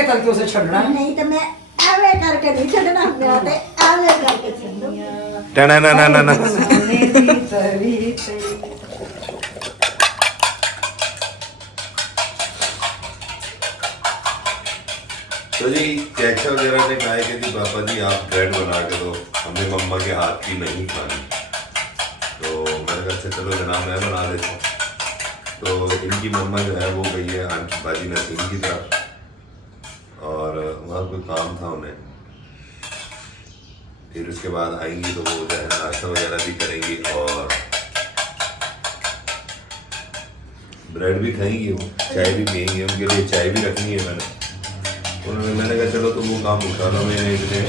ਐਵੇਂ ਕਰਕੇ ਉਸੇ ਛੱਡਣਾ नहीं तो मैं ਐਵੇਂ करके नहीं छड़ना मैं तो ਐਵੇਂ करके छड़ना टना ना ना ना ना तो जी चैक्सा वगैरह ने कहा कि जी पापा जी आप ब्रेड बना के दो, हमें मम्मा के हाथ की नहीं खानी। तो मैंने कहा अच्छा चलो जनाब मैं बना देता हूँ। तो इनकी मम्मा जो है वो गई है आंटी बाजी नसीम की तरफ और वहाँ कोई काम था उन्हें, फिर उसके बाद आएंगी तो वो जो है नाश्ता वगैरह भी करेंगी और ब्रेड भी खाएंगी, वो चाय भी पियेंगी, उनके लिए चाय भी रखनी है मैंने कहा चलो तो वो काम उठाना, मैं इसलिए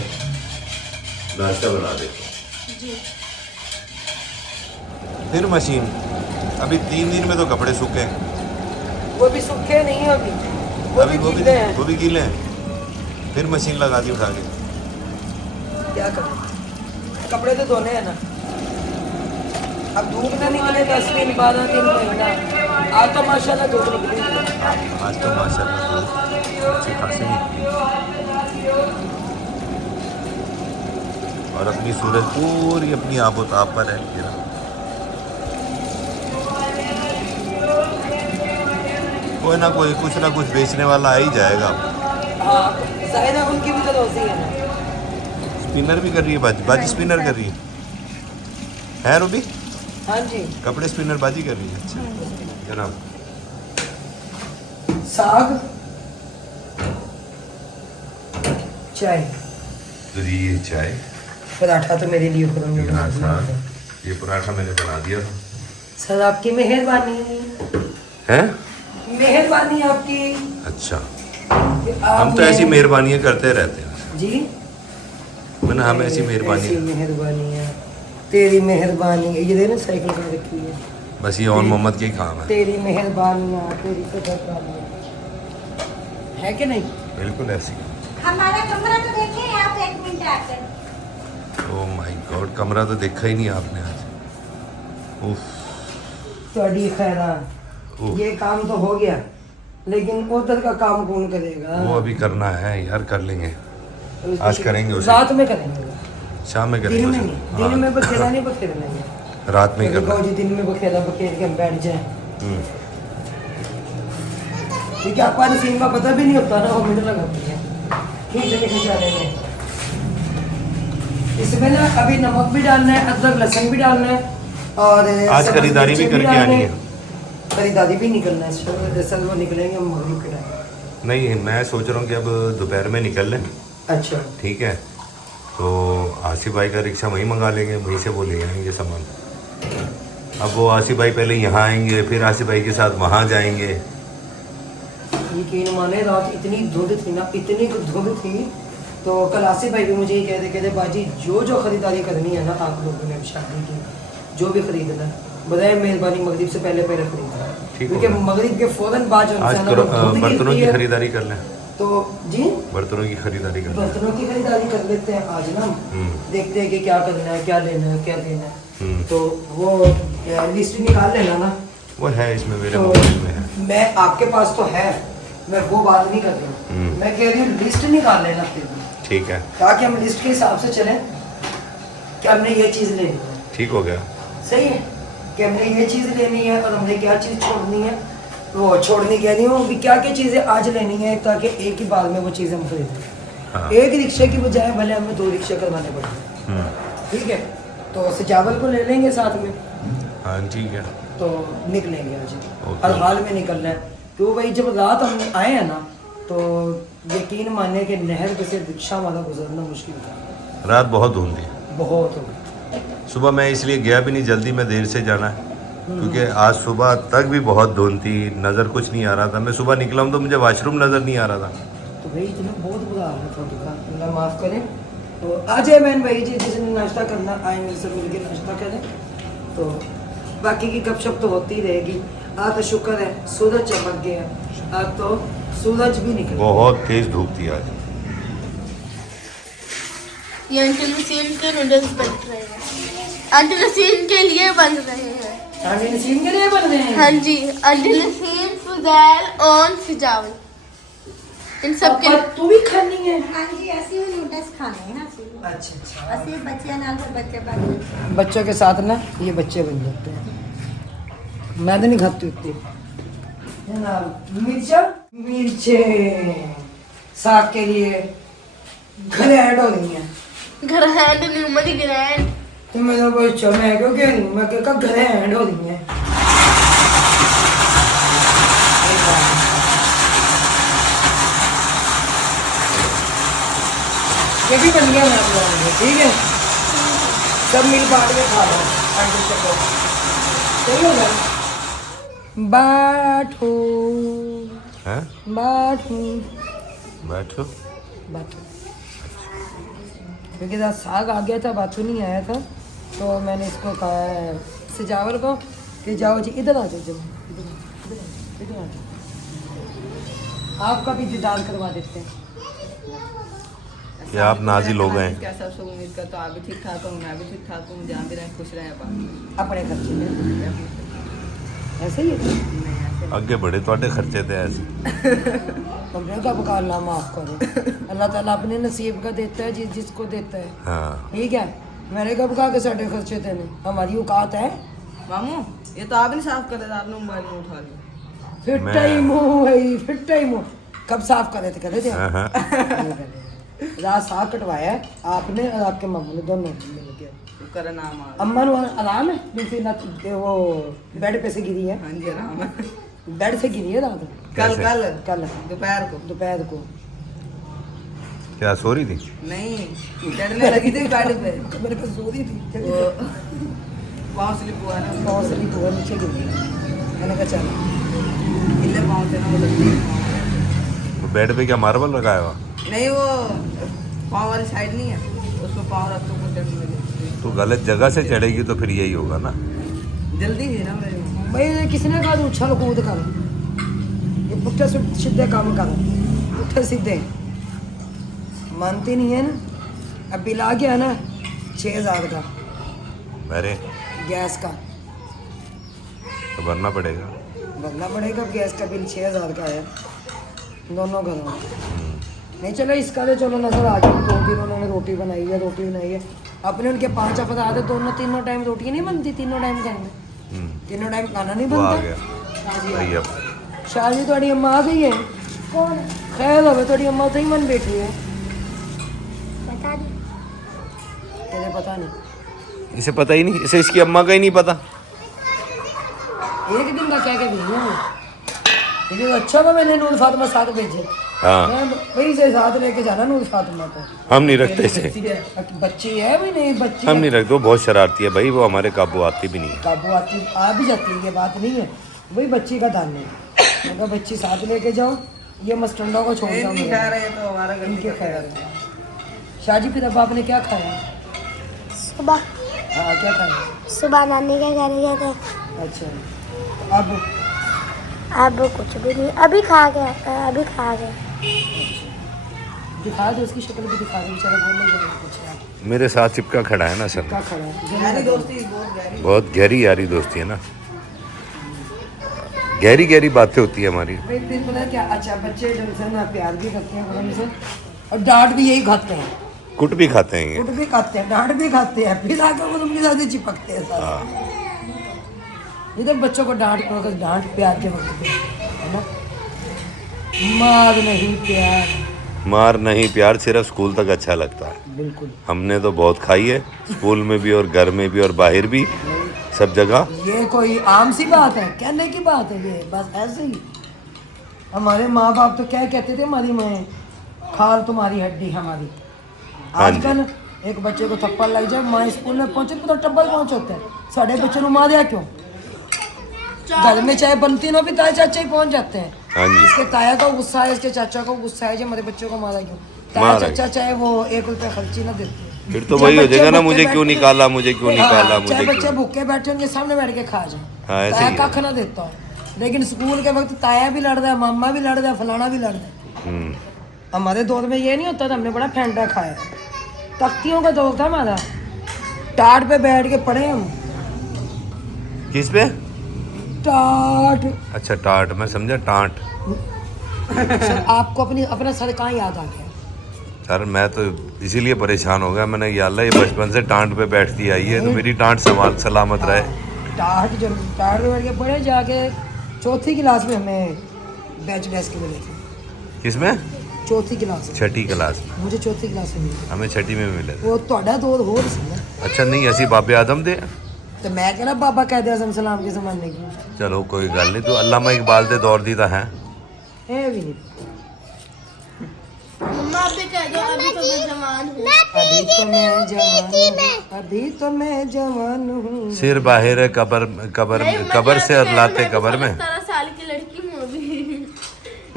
नाश्ता बना देता हूँ। फिर मशीन अभी 3 दिन में तो कपड़े सूखे हैं, वो भी सूखे नहीं है अभी वो भी गीले हैं। फिर मशीन लगा दी उठा के, क्या करें, कपड़े तो धोने हैं ना। अब धूप ना निकले 10 दिन 12 दिन महीना, आज तो माशाल्लाह धूप निकली। आज तो माशाल्लाह धूप अच्छी खासी निकली और अपनी सूरज पूरी अपनी आबोताब पर है गिरा। कोई ना कोई कुछ ना कुछ बेचने वाला आ ही जाएगा। हाँ साइना उनकी भी तो रोजी है ना। स्पिनर भी कर रही है बाजी स्पिनर कर रही है रूबी? हाँ जी कपड़े स्पिनर बाजी कर रही है। अच्छा जनाब साग चाय तो जी ये चाय पराठा तो मेरे लिए करूँगी। ये पराठा मैंने बना दिया था। सर आपकी मेहरबानी है, मेहरबानी आपकी। अच्छा हम तो ऐसी मेहरबानियाँ करते रहते हैं जी, मैंने हम ऐसी मेहरबानी मेहरबानी है तेरी मेहरबानी। ये देना साइकिल कर रखी है, बस ये और मोहम्मद के ही काम है। तेरी मेहरबानियाँ तेरी मेहरबानियाँ है कि नहीं? बिल्कुल ऐसी। हमारा कमरा तो देखें आप एक मिनट आकर। ओह माय गॉड, कमरा तो देखा ही नहीं आपने आज। उफ थोड़ी खैरा ये काम तो हो गया, लेकिन उधर का काम कौन करेगा? वो अभी करना है यार, कर लेंगे आज, करेंगे उसे रात में करेंगे, शाम में दिन करेंगे में उसे। नहीं। दिन में बखेरा नहीं बखेरना है, रात में ही करना है। जी दिन में बखेरा बखेर के हम बैठ जाए, क्योंकि आपको नसीम का पता भी नहीं होता ना, वो मिनट लगाती है खींचने खिंचाने में। इसमें ना अभी नमक भी डालना है, अदरक लहसुन भी डालना है और आज खरीदारी भी करके आनी है। खरीदारी भी निकलना है सर, वो निकलेंगे हम मगरिब के टाइम। नहीं मैं सोच रहा हूँ कि अब दोपहर में निकल लें। अच्छा ठीक है, तो आसिफ भाई का रिक्शा वहीं मंगा लेंगे, वहीं से वो ले आएंगे सामान। अब वो आसिफ भाई पहले यहाँ आएंगे, फिर आसिफ भाई के साथ वहाँ जाएंगे। यकीन माने रात इतनी धुंध थी ना, इतनी धुंध थी, तो कल आसिफ भाई भी मुझे ये कहते बाजी जो जो खरीदारी करनी है ना आप लोगों ने शादी की, जो भी खरीदना है बताए मेहरबानी मगरिब से पहले खरीदना है, क्योंकि मगरिब के फौरन बाद जो आज बर्तनों की खरीदारी कर लें। तो जी बर्तनों की खरीदारी कर लें, बर्तनों की खरीदारी कर लेते हैं आज ना। देखते हैं कि क्या करना है, क्या लेना है, क्या देना है, तो वो लिस्ट निकाल लेना ना। वो है इसमें मेरे तो मोबाइल में है। मैं आपके पास तो है, मैं वो बात नहीं कर रही हूँ, मैं कह रही हूँ लिस्ट निकाल लेना फिर, ठीक है, ताकि हम लिस्ट के हिसाब से चलें कि हमने ये चीज़ लेनी है। ठीक हो गया, सही है कि हमने ये चीज़ लेनी है और हमने क्या चीज़ छोड़नी है, वो छोड़नी कह रही हूँ कि क्या क्या चीज़ें आज लेनी है, ताकि एक ही बार में वो चीज़ें हम खरीदें। हाँ। एक रिक्शे की बजाय भले हमें 2 रिक्शे करवाने पड़े, ठीक है, तो सजावल को ले लेंगे साथ में। हाँ ठीक है, तो निकलेंगे आज, हर हाल में निकलना है, क्यों भाई जब रात हम आए हैं ना, तो यकीन माने कि नहर पे से रिक्शा वाला गुजरना मुश्किल था। रात बहुत धुंध थी, बहुत हो गई। सुबह मैं इसलिए गया भी नहीं, जल्दी में देर से जाना है, क्योंकि आज सुबह तक भी बहुत धुंध थी, नज़र कुछ नहीं आ रहा था। मैं सुबह निकला हूँ तो मुझे वॉशरूम नज़र नहीं आ रहा था। तो भाई इतना बहुत बुरा हाल है थोड़ी का, अल्लाह माफ़ करें। तो आ जाए बहन भाई जी, जिसने नाश्ता करना आए मेरे से मिल के नाश्ता करें, तो बाकी की गपशप तो होती रहेगी। आज तो शुक्र है सूरज चमक गया, आज तो सूरज भी निकल गया। बहुत तेज़ धूप थी आज। ये अंटिल नसीम के नूडल्स बन रहे हैं, अंटिल नसीम के लिए बन रहे हैं। अंटिल नसीम के लिए बन रहे हैं? हाँ जी, अंटिल नसीम, फुजैल और सिजावल। इन सब के पापा, तू भी खानी है? हाँ जी, ऐसे ही नूडल्स खाने हैं ਅਸੀਂ अच्छा अच्छा। ਅਸੀਂ ਬੱਚਿਆਂ ਨਾਲ ਫਿਰ ਬੱਚੇ बन बच्चों के साथ ना ये बच्चे बन जाते हैं। मैं तो नहीं खाती उतनी। है ना, मिर्चा मिर्चे साग के लिए घर ऐड हो रही हैं। घर हैंड नहीं मरी ग्रैंड तो मैं तो बच्चा मैं क्यों कह रही हूँ, मैं क्या घर ऐड हो रही हैं। ये भी बन गया, मैं आप लोगों को, ठीक है, सब मिल बांट के खा लो। आंटी चलो, सही हो गया। बैठो हैं? बैठो बैठो। बैठो, क्योंकि इधर साग आ गया था, बाथू नहीं आया था, तो मैंने इसको कहा है सिजावर को कि जाओ जी इधर आ जाओ, इधर आ जाओ, आपका भी दीदार करवा देते हैं। ये आप नाजी लोग हैं। क्या सबसे उम्मीद करता हूँ आप भी ठीक ठाक हूँ, मैं भी ठीक ठाक हूँ, जहाँ भी रहें खुश रहें अपन। अपने खर्चे में ऐसे ही है। अगे बढ़े थोड़े खर्चे थे ऐसे। कमरे का बकालना माफ करो, अल्लाह ताला अपने नसीब का देता है जिसको देता है, हाँ ठीक है। मैंने कब कहा कि साढ़े खर्चे देने, हमारी औकात है। मामू ये तो आप नहीं साफ कर रहे थे, आपने मोबाइल में उठा लिया। फिर टाइम हो भाई, फिर टाइम हो, कब साफ कर रहे थे, कर रहे थे हाँ, हाँ। रात साफ कटवाया है आपने और आपके मम्मी ने, दोनों मिल के। शुक्र है नाम आ अम्मा नु आराम है, दूसरी रात वो बेड पे से गिरी है, हाँ जी आराम है। बेड से गिरी है रात, कल कैसे? कल कल दोपहर को क्या सो रही थी? नहीं चढ़ने लगी थी गाड़ी पे, मेरे पे सो रही थी, वो पाँव स्लिप हुआ ना, पाँव से नहीं हुआ, नीचे गिर गई। मैंने कहा चलो, गिल्ले पाँव थे ना वो। वो बेड पे क्या मार्बल लगाया हुआ? नहीं वो पाँव वाली साइड नहीं है, उसको पाँव रख के चढ़ने लगी। तो गलत जगह से चढ़ेगी तो फिर यही होगा ना। जल्दी थी ना मेरे, भाई किसी ने कहा उछल कूद कर, ये पुट्ठे सीधे काम कर, पुट्ठे सीधे मानती नहीं है ना। अब बिल आ गया ना 6,000 का अरे गैस का, तो भरना पड़ेगा। भरना पड़ेगा। गैस का बिल 6,000 का है दोनों घरों में। नहीं चलो इसका तो चलो नजर आ गया, 2 दिन उन्होंने रोटी बनाई है। अपने उनके 5 अफराद है, तीनों टाइम रोटी नहीं बनती, तीनों टाइम घर में तीनों टाइम खाना नहीं वो आ बनता। गया सही है। शादी थोड़ी अम्मा आ गई है, कौन खैर हो थोड़ी अम्मा तो ही मन बैठी है, बता दी तेरे पता नहीं। इसे पता ही नहीं, इसे इसकी अम्मा का ही नहीं पता। एक दिन का क्या क्या भेजना है, लेकिन अच्छा था मैंने नूर फातिमा साथ भेजे। हाँ मैं वही से साथ लेके जाना नूर फातिमा को। हम नहीं रखते इसे, बच्ची है भी नहीं, बच्ची हम नहीं रखते। वो बहुत शरारती है भाई, वो हमारे काबू आती भी नहीं है। काबू आती आ भी जाती है, ये बात नहीं है, वही बच्ची का दान है। अगर बच्ची साथ लेके जाओ, ये मस्टंडों को छोड़ जाओ नहीं खा रहे तो हमारा गलती इनके करते खैर। रहते हैं। शाहजी फिर अब आपने क्या खाया? सुबह हाँ क्या खाया? सुबह नानी के घर गए थे। अच्छा अब कुछ भी नहीं, अभी खा गए। दिखा दो, उसकी शक्ल भी दिखा दो, बेचारा बोल नहीं जाएगा कुछ यार। मेरे साथ चिपका खड़ा है ना सर, क्या खड़ा है? यारी दोस्ती बहुत गहरी। बहुत गहरी यारी दोस्ती है ना, गहरी गहरी बातें होती है हमारी। भाई फिर पता है क्या, अच्छा बच्चे जो है ना प्यार भी करते हैं बड़ों से, और डांट भी यही खाते हैं, कुट भी खाते हैं ये। कुट भी खाते हैं, डांट भी खाते हैं, फिर आकर वो उनके साथ ही चिपकते हैं सारे। हाँ इधर बच्चों को डांट प्यार के वक्त पे है ना, मार नहीं प्यार। मार नहीं प्यार सिर्फ स्कूल तक अच्छा लगता है। बिल्कुल हमने तो बहुत खाई है, स्कूल में भी और घर में भी और बाहर भी, सब जगह। ये कोई आम सी बात है, कहने की बात है ये, बस ऐसे ही। हमारे माँ बाप तो क्या कहते थे, हमारी माँ खाल तुम्हारी हड्डी हमारी। हाँ जी। आजकल एक बच्चे को थप्पड़ लग जाए, माँ स्कूल में पहुंचे तो टब्बल पहुंचते हैं, साढ़े बच्चे को मार क्यों? घर में चाय बनती ना भी ताए चाचा ही पहुंच जाते हैं। हाँ जी। इसके ताया का गुस्सा है, इसके चाचा को गुस्सा है, जो हमारे बच्चों को मारा क्यों? ताया मारा चाचा चाहे वो 1 रुपया खर्ची ना देते, फिर तो वही हो जाएगा ना, मुझे क्यों निकाला, मुझे क्यों निकाला, मुझे चाहे बच्चे क्यों। भूखे बैठे उनके सामने बैठ के खा जाए, हाँ ऐसे ताया ही कख ना देता है। लेकिन स्कूल के वक्त ताया भी लड़ रहा है, मामा भी लड़ रहा है, फलाना भी लड़ रहा है। हमारे दौर में ये नहीं होता था, हमने बड़ा फेंटा खाया। तख्तियों का दौर था हमारा, टाट पे बैठ के पढ़े हम। किस पे? टाट, अच्छा टाट, मैं समझा टाट। सर आपको अपना सर कहाँ याद आ गया? सर मैं तो इसीलिए परेशान हो गया, मैंने या अल्लाह ये बचपन से टांट पे बैठती आई है, तो मेरी टांट सलामत रहे। टाट जब टाट में बैठ के पढ़े जाके चौथी क्लास में हमें बैच के मिले थे। किसमें? चौथी क्लास में। छठी क्लास में। मुझे चौथी क्लास में मिले। हमें छठी में मिले थे। वो ਤੁਹਾਡਾ दौर हो रहा है। अच्छा नहीं ऐसी बाबे आदम दे। तो मैं कहना बाबा कहते आज़म सलाम के ज़माने की। चलो कोई गल नहीं, तो अल्लामा इकबाल दे दौर दी तो है भी नहीं। मम्मा पे कह दो अभी तो मैं जवान हूँ। अभी तो मैं जवान हूँ। सिर बाहर है कबर से और लाते कबर में। 17 साल की लड़की हूँ अभी।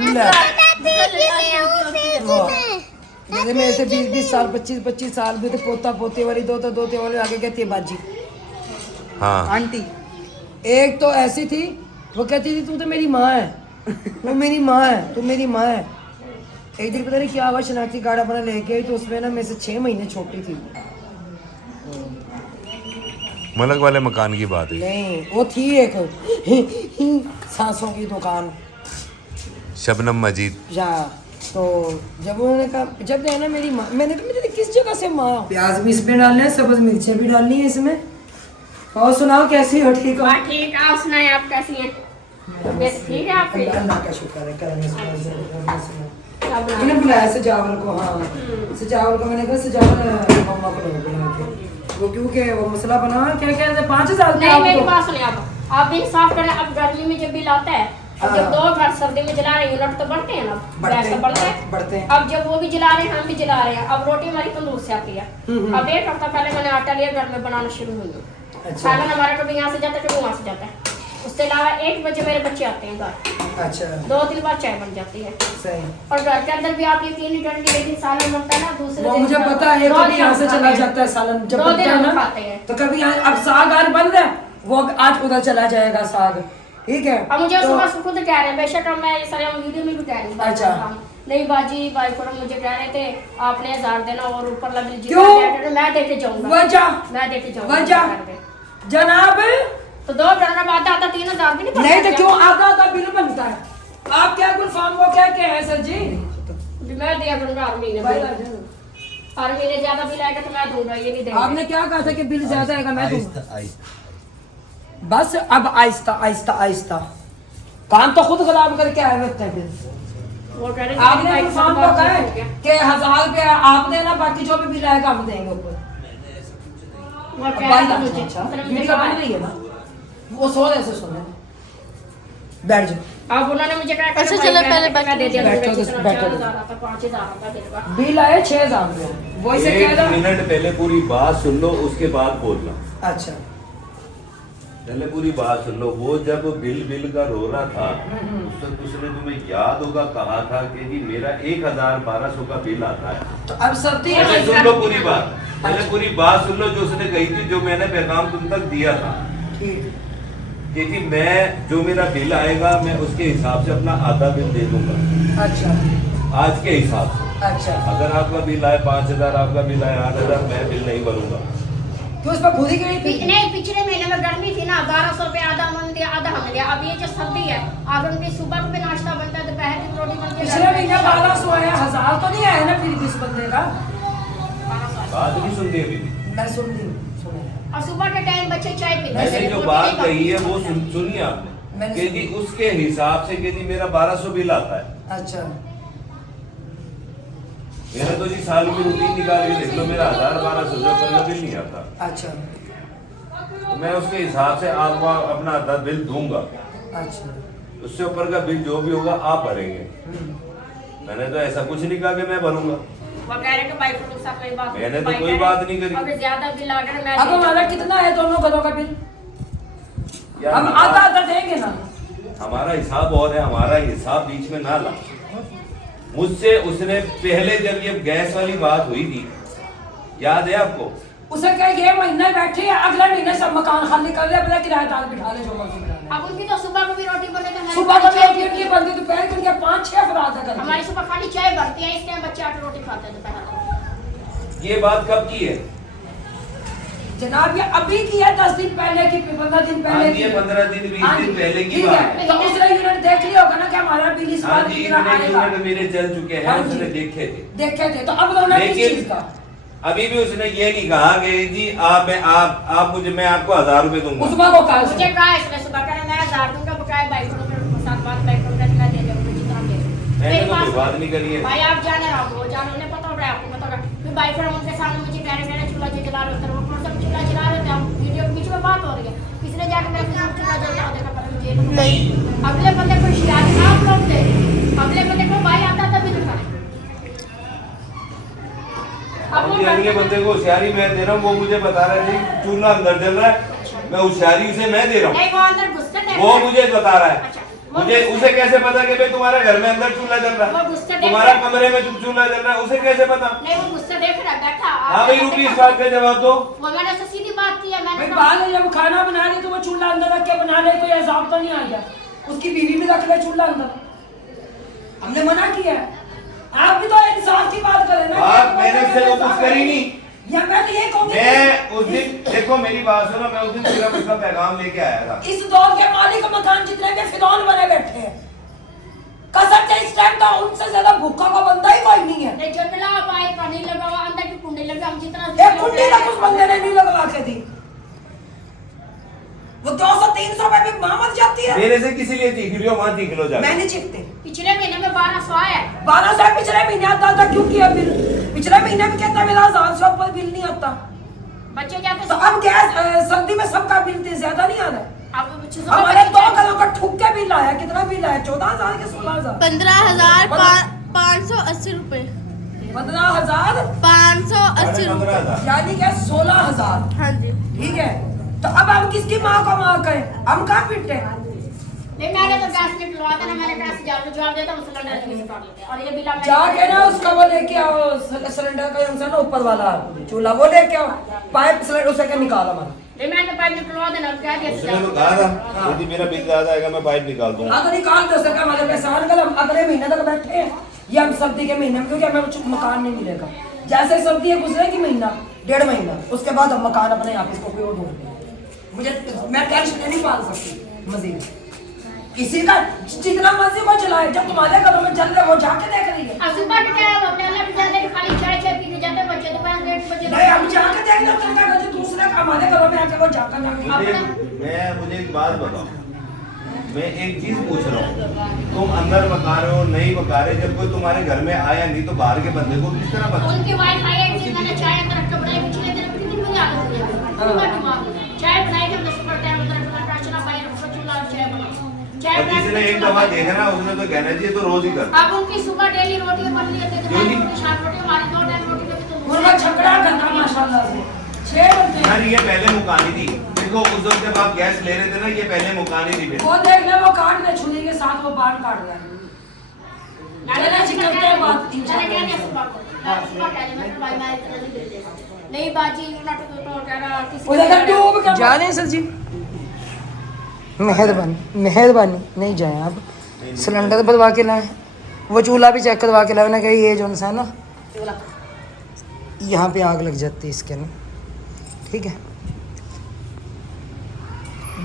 ले। जैसे मेरे से 20 साल 25 साल भी तो पोता पोते वाली दोते वाले आगे कहती है बाजी। हाँ आंटी एक तो ऐसी थी, वो कहती थी तू तो मेरी माँ है, वो मेरी माँ है, तू मेरी माँ है। एक दिन पता नहीं क्या हुआ, शनाख्ती कार्ड अपना लेके आई तो उसमें ना मेरे से 6 महीने छोटी थी। मलक वाले मकान की बात है। नहीं वो थी एक सांसों की दुकान शबनम मजीद। या तो जब उन्होंने कहा जब है ना मेरी माँ, मैंने कहा मेरी किस जगह से माँ। प्याज भी इसमें डालने हैं, सब्ज मिर्चें भी डालनी है इसमें। और सुनाओ कैसी हो? ठीक हो? ठीक है, आप सुनाए आप कैसी हैं? ठीक है आपकी? अल्लाह का शुक्र है, करने से मैंने बुलाया सजावल को। हाँ सजावल को मैंने कहा सजावल मम्मा को नहीं बुला के वो क्योंकि वो मसला बना क्या कहते हैं 5000 नहीं मेरी बात सुनिए आप भी इंसाफ करें। अब गर्मी में जब बिल आता है, अब जब 2 घर सर्दी में जला रहे हैं, यूनिट तो बढ़ते हैं ना, गैस तो बढ़ते हैं। अब जब वो भी जला रहे हैं हम भी जला रहे हैं। अब रोटी हमारी तंदूर से आती है। अब 1 हफ्ता पहले मैंने आटा लिया, घर में बनाना शुरू हुई। सालन हमारा कभी यहाँ से जाता है कभी वहाँ से जाता है। उसके अलावा 1 बजे मेरे बच्चे आते हैं घर। अच्छा 2-3 बार चाय बन जाती है। सही। और घर के अंदर भी आप यकीन नहीं करेंगे, एक दिन सालन बनता है ना, दूसरे वो दिन मुझे पता है कभी यहाँ से चला जाता है सालन जब 2 बनता दिन है हम ना, खाते हैं। तो कभी यहाँ अब साग आज बंद है, वो आज उधर चला जाएगा साग। ठीक है। अब मुझे तो- सुबह से खुद कह रहे हैं, बेशक अब मैं सारे वीडियो में भी कह रही हूँ। अच्छा। नहीं बाजी भाई फोरम मुझे कह रहे थे आपने 1000 देना और ऊपर लगे क्यों? मैं देके जाऊंगा। वजह मैं देके जाऊंगा वजह जनाब तो 2 घंटा बाद आता 3000 भी नहीं नहीं तो पड़ता क्यों आधा बिल बनता है? आप क्या गुल फार्म वो क्या क्या है सर जी? क्या? मैं दिया करूंगा हर महीने हर महीने ज्यादा बिल आएगा तो मैं दूंगा, ये नहीं देंगे। आपने क्या कहा था कि बिल ज्यादा आएगा मैं दूंगा। बस अब आहिस्ता आहिस्ता आहिस्ता काम तो खुद खराब करके आए हुए हैं फिर। वो कह रहे आपने हैं गुल फार्म को कहा है कि 1000 रुपया आप देना, बाकी जो भी बिल आएगा हम देंगे ऊपर। वो कह रहे हैं मुझे अच्छा उसने मुझे वीडियो कहा बन रही है ना, वो सो रहे से सुन बैठ जाओ। अब उन्होंने मुझे कहा अच्छा, चलो पहले मैं दे दिया बैठो, करूंगा, बैठो। 4000 आता 5000 आता बिल का। बिल आए 6000 रुपया, वही से कह एक रहा। मिनट पहले पूरी बात सुन लो, उसके बाद बोलना। अच्छा पहले पूरी बात सुन लो। वो जब बिल का रो रहा था उस वक्त उसने तुम्हें याद होगा कहा था कि जी मेरा 10,1200 का बिल आता है। तो अब सर्दी पहले सुन लो पूरी बात, पहले पूरी बात सुन लो जो उसने कही थी, जो मैंने पैगाम तुम तक दिया था ठीक कि जी मैं जो मेरा बिल आएगा मैं उसके हिसाब से अपना आधा बिल दे दूंगा अच्छा आज के हिसाब से। अच्छा अगर आपका बिल आए 5,000, आपका बिल आए 8,000, मैं बिल नहीं भरूंगा। तो उस पर भूरी गई थी। नहीं पिछले महीने में गर्मी थी ना, 1200 रुपये आधा हमने दिया आधा हमने दिया। अब ये जो सर्दी है आज उनकी सुबह को भी नाश्ता बनता है, दोपहर की रोटी बनती है। पिछले महीने 1200 आया, 1000 तो नहीं आया ना फिर भी इस बंदे का। बात नहीं सुनती अभी भी। मैं सुनती हूँ और सुबह के टाइम बच्चे चाय पीते हैं। मैंने जो बात कही है वो सुनिए आपने मैंने कि जी उसके हिसाब से कि जी मेरा 1200 बिल आता है। अच्छा मेरा तो जी साल की रूटीन निकाल के देख लो, मेरा 1,000-1,200 रुपये का बिल नहीं आता। अच्छा तो मैं उसके हिसाब से आपको अपना आधा बिल दूंगा, अच्छा उससे ऊपर का बिल जो भी होगा आप भरेंगे। मैंने तो ऐसा कुछ नहीं कहा कि मैं भरूंगा। वो कह रहे हैं कि भाई के साथ कोई बात मैंने तो भाई कोई कह बात रहे नहीं करी। अगर ज्यादा बिल आ गया मैं अब हमारा कितना है दोनों घरों का बिल? यार हम आधा आधा देंगे ना। हमारा हिसाब और है, हमारा हिसाब बीच में ना ला। मुझसे उसने पहले जब ये गैस वाली बात हुई थी, याद है आपको? उसे कह ये महीना बैठे हैं, अगला महीने सब मकान खाली कर ले, अपना किराएदार बिठा ले जो मर्जी बिठा ले। अब उनकी तो सुबह को भी रोटी बने तो हमारी सुबह को खाली चाय भी उनकी बनती, दोपहर को उनके 5-6 अफराद है घर में। हमारी सुबह खाली चाय बनती है, इस टाइम बच्चे 8 रोटी खाते हैं दोपहर को। ये बात कब की है? जनाब ये अभी की है 10 दिन पहले की 15 दिन पहले ये 15 दिन 20 हाँ दिन जी, पहले की ठीक बात है। है। तो उसने यूनिट देख लिया होगा ना कि हमारा बिल इस हाँ बार जी, कितना इतने आएगा। यूनिट मेरे चल चुके हैं, हाँ जी। उसने देखे थे। देखे थे तो अब रोना किस चीज लेकिन का? अभी भी उसने ये नहीं कहा कि जी आप मुझे मैं आपको 1000 रुपए दूंगा। उसमा को कहा मुझे कहा इसने सुबह कहा मैं 1000 दूंगा बकाया बाइक को साथ बात बाइक को मैं दे दूंगा जितना दे। मैंने तो कोई बात नहीं करी है। भाई आप जाने रहो वो जाने उन्हें पता होगा आपको पता होगा फिर बाइक पर उनके सामने मुझे कह रहे हैं चूल्हा जो जला रहे होते हैं वो कौन सा चूल्हा जला रहे थे हम वीडियो के बीच में बात हो रही है किसने जाकर मेरे फेसबुक चूल्हा जलता देखा पर मुझे नहीं अगले बंदे को शिकायत आप लोग थे अगले बंदे को भाई आता तभी दिखा अब वो अगले बंदे को होशियारी मैं दे रहा हूँ, वो मुझे बता रहा है कि चूल्हा अंदर जल रहा है, मैं होशियारी उसे मैं दे रहा हूँ, नहीं वो अंदर घुसते थे वो मुझे बता रहा है। अच्छा, मुझे उसे कैसे पता कि भाई तुम्हारे घर में अंदर चूल्हा जल रहा वो है, गुस्से देख तुम्हारा रहा है। कमरे में चूल्हा जल रहा है, उसे कैसे पता? नहीं वो गुस्से देख रहा बैठा हाँ भाई रुकी, इस बात का जवाब दो। वो मैंने उससे सीधी बात की है भाई मैंने बाद में जब खाना बना रही तो वो चूल्हा अंदर रख के बना ले, कोई हिसाब तो नहीं आ गया? उसकी बीवी भी रख ले चूल्हा अंदर, हमने मना किया है। आप भी तो इंसाफ की बात करें ना। बात मैंने उससे वो कुछ करी नहीं। या मैं तो ये कहूंगी मैं उस दिन देखो मेरी बात सुनो, मैं उस दिन सिर्फ उसका पैगाम लेके आया था। इस दौर के मालिक मकान जितने भी फिरौन बने बैठे हैं, कसम से इस टाइम का उनसे ज्यादा भूखा का बंदा ही कोई नहीं है। नहीं जंगला पाइप का नहीं लगा हुआ अंदर की कुंडी लगा हम जितना एक कुंडी तक उस बंदे ने नहीं लगवा के दी। वो 200-300 रुपए में मामत जाती है। मेरे से किसी लिए चीख रही हो, वहां चीख लो जाके। मैं नहीं चीखते। पिछले महीने में 1200 आया 1200 पिछले महीने आता था, क्यों किया बिल? पिछले महीने में कहता मेरा 1000 से ऊपर बिल नहीं आता। बच्चे जाते तो अब गैस सर्दी में सबका बिल ज्यादा नहीं आ रहा है। आप बच्चे हमारे 2 करोड़ का ठुक के बिल आया, कितना बिल आया? 14,000 के 16,000? 15,580 रुपए 15,000 580 रुपए 15,000। यानी कि 16,000। हाँ जी ठीक है, तो अब हम किसकी माँ को माँ कहें? हम कहाँ पिटे? नहीं मैंने तो गैस निकलवा देना मैंने कहा जवाब देता हूं सिलेंडर से निकाल लेते हैं। और ये बिल आप जाके ना उसका वो लेके आओ, सिलेंडर का जंक्शन ना ऊपर वाला चूल्हा, वो लेके आओ, पाइप सिलेंडर उसे के निकाल हमारा। नहीं मैंने तो पाइप निकलवा देना अब क्या दिया उसने तो कहा था यदि मेरा बिल ज्यादा आएगा मैं पाइप निकाल दूंगा। हाँ तो निकाल दो सके, हमारे पैसे कल हम अगले महीने तक बैठे हैं, ये हम सर्दी के महीने में, क्योंकि हमें कुछ मकान नहीं मिलेगा। जैसे सर्दी है गुजरेगी महीना 1.5 महीना, उसके बाद हम मकान अपने यहाँ पे इसको कोई और ढूंढ लेंगे। मैं टेंशन नहीं पाल सकती मजीद किसी का, जितना मर्जी को चलाए। जब तुम्हारे घरों में चल रहे वो जाके देख रही है। अब सुबह के अपने अल्लाह के जाने खाली चाय चाय पी के जाते बच्चे दोपहर 1:30 बजे नहीं हम जाके देख लेते हैं कि दूसरे हमारे घरों में आके वो जाकर मुझे एक बात बताओ, मैं एक चीज पूछ रहा हूँ, तुम अंदर पका रहे हो नहीं पका रहे, जब कोई तुम्हारे घर में आया नहीं तो बाहर के बंदे को किस तरह पता? उनकी वाईफाई है कि मैंने चाय अंदर रख के बनाई पिछले दिन कितनी बजे आ गई चाय बनाई के 10 पर टाइम अंदर रखना राशन पाई रखो चूल्हा चाय बनाओ चाय और जिसने एक दफा देखा ना उसने तो कहना चाहिए तो रोज ही कर। अब उनकी सुबह डेली रोटी बन रही है क्यों नहीं? रोटी शाम रोटी हमारी 2 टाइम रोटी कभी तो उनका झगड़ा करना माशाल्लाह से 6 बनते हैं। यार ये पहले मुकानी थी, देखो उस वक्त जब आप गैस ले रहे थे ना ये पहले मुकानी थी। वो देख ले वो काट ले छुरी के साथ वो बाल काट रहा है। चले चिकनते हैं बात मैंने क्या दिया सुबह को सुबह कह दिया मैं भाई मैं इतना नहीं दे देगा नहीं बाजी यूनाइटेड तो कह रहा किसी वो देखा डूब के जा रहे हैं सर जी। मेहरबानी नहीं जाए आप, सिलेंडर बनवा के लाएं, वो चूल्हा भी चेक करवा के लाए ना, कहीं ये जो है ना यहाँ पे आग लग जाती है इसके ना। ठीक है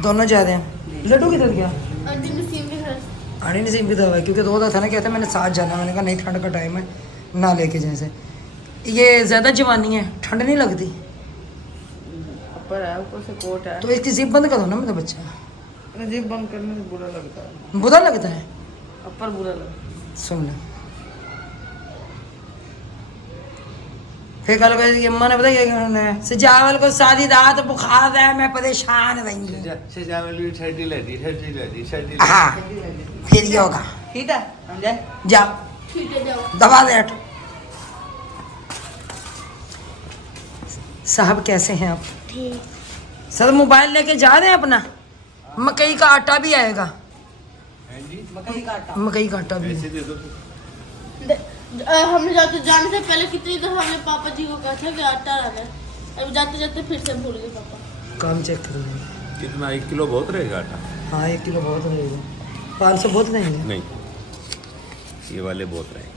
दोनों जा रहे हैं। लड्डू किधर गया? अंडी नसीम के घर आने नसीब भी दवा है, क्योंकि दो था ना, कहते मैंने साथ जाना, मैंने कहा नहीं ठंड का टाइम है ना लेके जैसे ये ज़्यादा जवानी है, ठंड नहीं लगती। ऊपर है, ऊपर से कोट है। तो इसकी जिप बंद करो ना मेरा बच्चा। जिप बंद करने से बुरा लगता है। बुरा लगता है? ऊपर बुरा लगता है। सुन ले फिर कल को अम्मा ने पता क्या करना है, सजावल को सारी रात बुखार है, मैं परेशान रहेंगी। हाँ फिर ये होगा। ठीक है समझे? जाओ ठीक है जाओ दबा दे। साहब कैसे हैं आप? ठीक सर मोबाइल लेके जा रहे हैं अपना, मकई का आटा भी आएगा। मकई का आटा। मकई का आटा भी पैसे दे दो। हमने जाने से पहले कितनी दफा हमने पापा जी को कहा था कि आटा लाना है, अब जाते जाते फिर से भूल गए पापा। काम चेक करेंगे। कितना 1 किलो बहुत रहेगा आटा? हाँ 1 किलो बहुत रहेगा, 500 बहुत रहेंगे। नहीं ये वाले बहुत रहेंगे।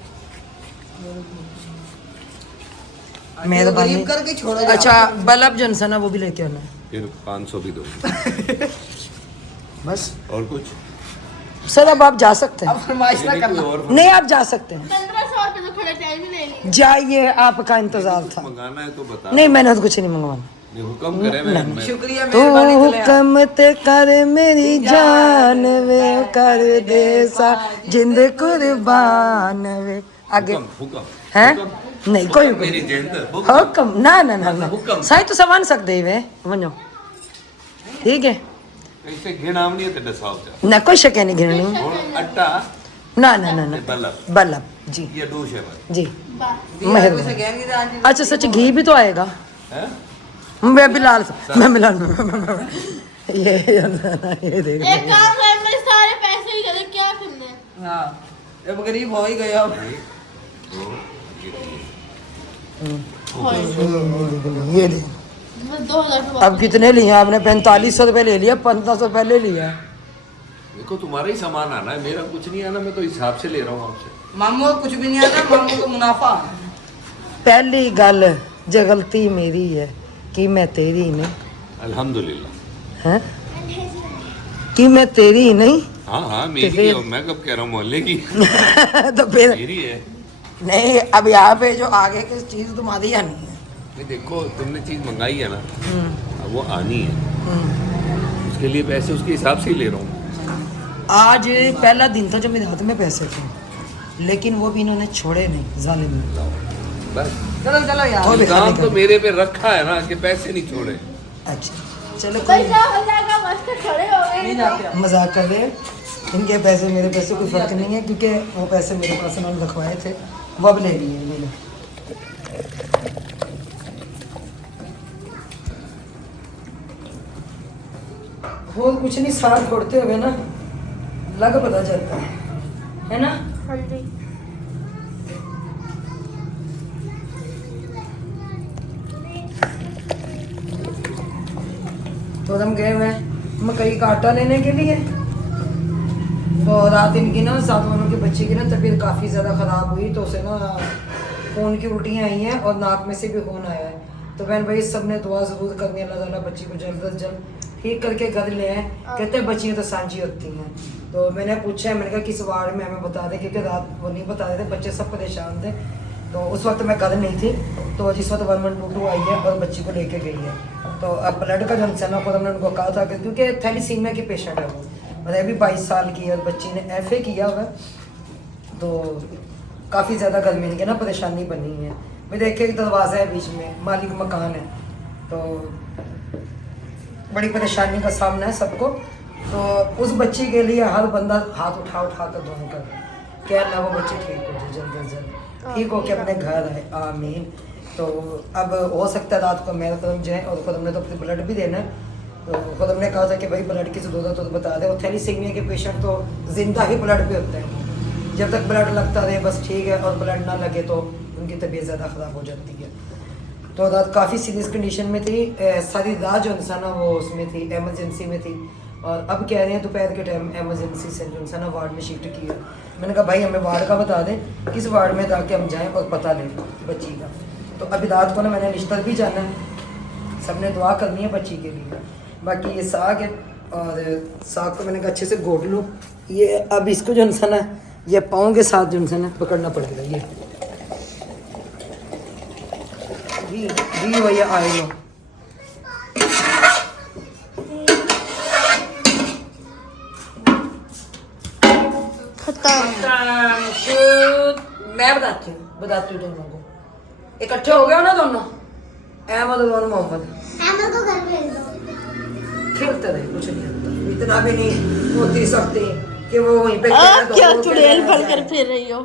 मेहरबानी गरीब करके छोड़ो। अच्छा बल्ब जो है ना वो भी लेके आना फिर 500 भी दो बस। और कुछ सर अब आप जा सकते हैं। अब फरमाइश ना कोई करना। और नहीं आप जा सकते हैं, 1500 रुपए तो खड़े टाइम ही ले लिए। जाइए आपका इंतजार था। मंगाना है तो बता। नहीं मैंने तो कुछ नहीं मंगवाना। नहीं, हुक्म करे मैं शुक्रिया तू मेहरबानी चले आप। हुक्म ते कर मेरी जान वे कर दे सा जिंद कुर्बान वे। आगे हुक्म हैं नहीं कोई हुक्म मेरी जेंद हुक्म ना ना ना ना हुक्म। साई तो समान सकते ही वे वनो ठीक है ऐसे घिनाम नहीं है तेरे साहब जा ना कोई शक नहीं गिरनी और अट्टा ना ना ना ना बल्लभ बल्लभ जी ये डोश है बस जी दिया मेहरबानी। वैसे गहन की तो आंटी अच्छा सच घी भी तो आएगा हैं मैं बिलाल ये देख एक काम कर, मेरे सारे पैसे ही गए, क्या करना है? हाँ अब गरीब हो ही गया अब। ये ले बस 2000 रुपए। अब कितने लिए आपने 4500 रुपये ले लिया 1500 पहले लिया देखो तुम्हारा ही सामान आना है, मेरा कुछ नहीं आना, मैं तो हिसाब से ले रहा हूँ आपसे। मामू को कुछ भी नहीं आता, मामू को मुनाफा। पहली गल जो गलती मेरी है कि मैं तेरी नहीं अल्हम्दुलिल्लाह। है कि मैं तेरी नहीं हाँ हाँ मेरी फिर- है, मैं कब कह रहा हूँ मोहल्ले की तो फिर मेरी है। नहीं अब यहाँ पे जो आगे की चीज़ तुम्हारी या नहीं है। नहीं देखो तुमने चीज़ मंगाई है ना, अब वो आनी है, उसके लिए पैसे उसके हिसाब से ही ले रहा हूँ। आज पहला दिन था जब मेरे हाथ में पैसे थे, लेकिन वो भी इन्होंने छोड़े नहीं जालिम ने। बस चलो चलो यार। तो भी काम खाली तो कर। मेरे पे रखा है ना कि पैसे नहीं छोड़े। अच्छा चलो भाई कोई क्या हो जाएगा, मस्त खड़े हो गए। नहीं जाते आप। मजाक कर रहे, इनके पैसे मेरे पैसे कोई फर्क नहीं है क्योंकि वो पैसे मेरे पास उन्होंने रखवाए थे वो अब ले लिए ले लो। और कुछ नहीं साथ छोड़ते हुए ना लग पता चलता है ना। हाँ जी। तो हम गए हुए हैं मकई का आटा लेने के लिए। तो रात इनकी ना 7 महीनों के बच्चे की ना तबीयत काफ़ी ज़्यादा ख़राब हुई, तो उसे ना खून की उल्टियाँ आई हैं और नाक में से भी खून आया है। तो बहन भाई सब ने दुआ ज़रूर करनी है, अल्लाह ताला बच्ची को जल्द अज जल्द ठीक करके घर ले आए। कहते हैं बच्चियाँ तो सांझी होती हैं। तो मैंने पूछा है, मैंने कहा किस वार्ड में हमें बता दें, क्योंकि रात वो नहीं बता रहे थे, बच्चे सब परेशान थे। तो उस वक्त मैं घर नहीं थी, तो जिस वक्त 1122 आई है और बच्ची को लेके गई है। तो अब ब्लड का जो है खुद हमने उनको कहा था कि क्योंकि थैलीसीमिया की पेशेंट है वो, मतलब अभी 22 साल की है और बच्ची ने FA किया हुआ, तो काफ़ी ज़्यादा गर्मी की ना परेशानी बनी है। मैं देखे एक दरवाज़ा है बीच में, मालिक मकान है, तो बड़ी परेशानी का सामना है सबको। तो उस बच्ची के लिए हर बंदा हाथ उठा उठा कर दुआ कर कि अल्लाह वो बच्ची ठीक हो जाए जल्द से जल्द, ठीक हो के अपने घर आए, आमीन। तो अब हो सकता है रात को मेरे कदम जाए और खुद हमने तो अपने ब्लड भी देना है। तो खुद हमने कहा था कि भाई ब्लड की ज़रूरत हो तो बता दे। और थैलीसीमिया के पेशेंट तो जिंदा ही ब्लड पे होते हैं, जब तक ब्लड लगता रहे बस ठीक है, और ब्लड ना लगे तो उनकी तबीयत ज़्यादा ख़राब हो जाती है। तो रात काफ़ी सीरियस कंडीशन में थी, सारी रात जो इंसान वो उसमें थी, एमरजेंसी में थी। और अब कह रहे हैं दोपहर के टाइम एमरजेंसी से जो इंसान वार्ड में शिफ्ट किया। मैंने कहा भाई हमें वार्ड का बता दें, किस वार्ड में ताकि हम जाएँ और पता लें बच्ची का। तो अभी रात को ना मैंने रिश्ता भी जाना है, सबने दुआ करनी है बच्ची के लिए। बाकी ये साग है, और साग को मैंने कहा अच्छे से घोट लो। ये अब इसको जो इंसान है ये पाँव के साथ जो इंसान है पकड़ना पड़ेगा। ये घी हो या ऑयल हो, मैं बताती हूँ दोनों को। इकट्ठे हो गए हो ना दोनों, अहमद और मोहम्मद, अहमद को घर भेज दो। खेलते रहे, कुछ नहीं होता, इतना भी नहीं होती सकती कि वो वहीं पे आप क्या चुड़ैल बनकर फिर रही हो?